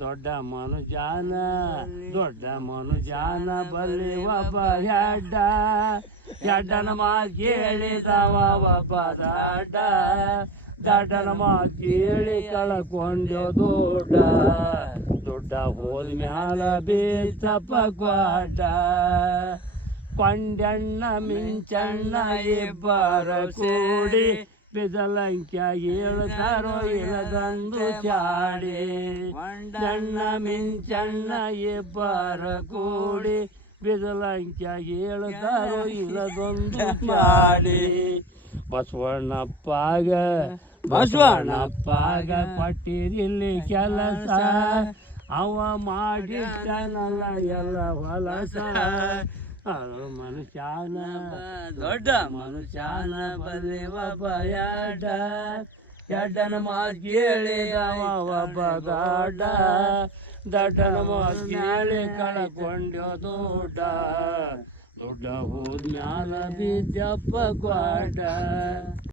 ದೊಡ್ಡ ಮನುಜಾನ ದೊಡ್ಡ ಮನುಜಾನ ಬಲ್ಲಿ ಒಬ್ಬ ಹೆಡ್ಡ ಹೆಡ್ಡನ ಮಾತು ಕೇಳಿದವ ಒಬ್ಬ ದಡ್ಡ ದಡ್ಡನ ಮಾತು ಕೇಳಿ ಕಳ್ಕೊಂಡ್ಯೋ ದೊಡ್ಡ ದೊಡ್ಡ ಹೋದ್ಮ್ಯಾಲ ಬೀಸಪ್ಪ ಕ್ವಾಡ ಕೊಂಡಣ್ಣ ಮಿಂಚಣ್ಣ ಇಬ್ಬರ ಕೂಡಿ ಬಿದಲಂಕ್ಯಾಗ ಹೇಳ್ತಾರೋ ಇಳದಂದು ಚಾಡಿ ಕೊಂಡಣ್ಣ ಮಿಂಚಣ್ಣ ಇಬ್ಬರ ಕೂಡಿ ಬಿದಲಂಕ್ಯಾಗ ಹೇಳ್ತಾರೋ ಇಳದೊಂದು ಚಾಡಿ ಬಸವಣ್ಣಪ್ಪಾಗ ಕೊಟ್ಟಿರಿಲ್ಲಿ ಕೆಲಸ ಅವ ಮಾಡಿಟ್ಟನಲ್ಲ ಎಲ್ಲ ಹೊಲಸ ಮನುಷ್ಯನ ದೊಡ್ಡ ಮನುಷ್ಯನ ಬಲ್ಲಿ ಒಬ್ಬ ಎಡ್ಡನ ಮಾತು ಕೇಳಿದವ ಒಬ್ಬ ದಡ್ಡನ ಮಾತು ಕೇಳಿ ಕಳ್ಕೊಂಡ್ಯೋ ದೊಡ್ಡ ಹೋದ್ಮ್ಯಾಲ ಬಿದ್ದಪ್ಪ ಕ್ವಾಡ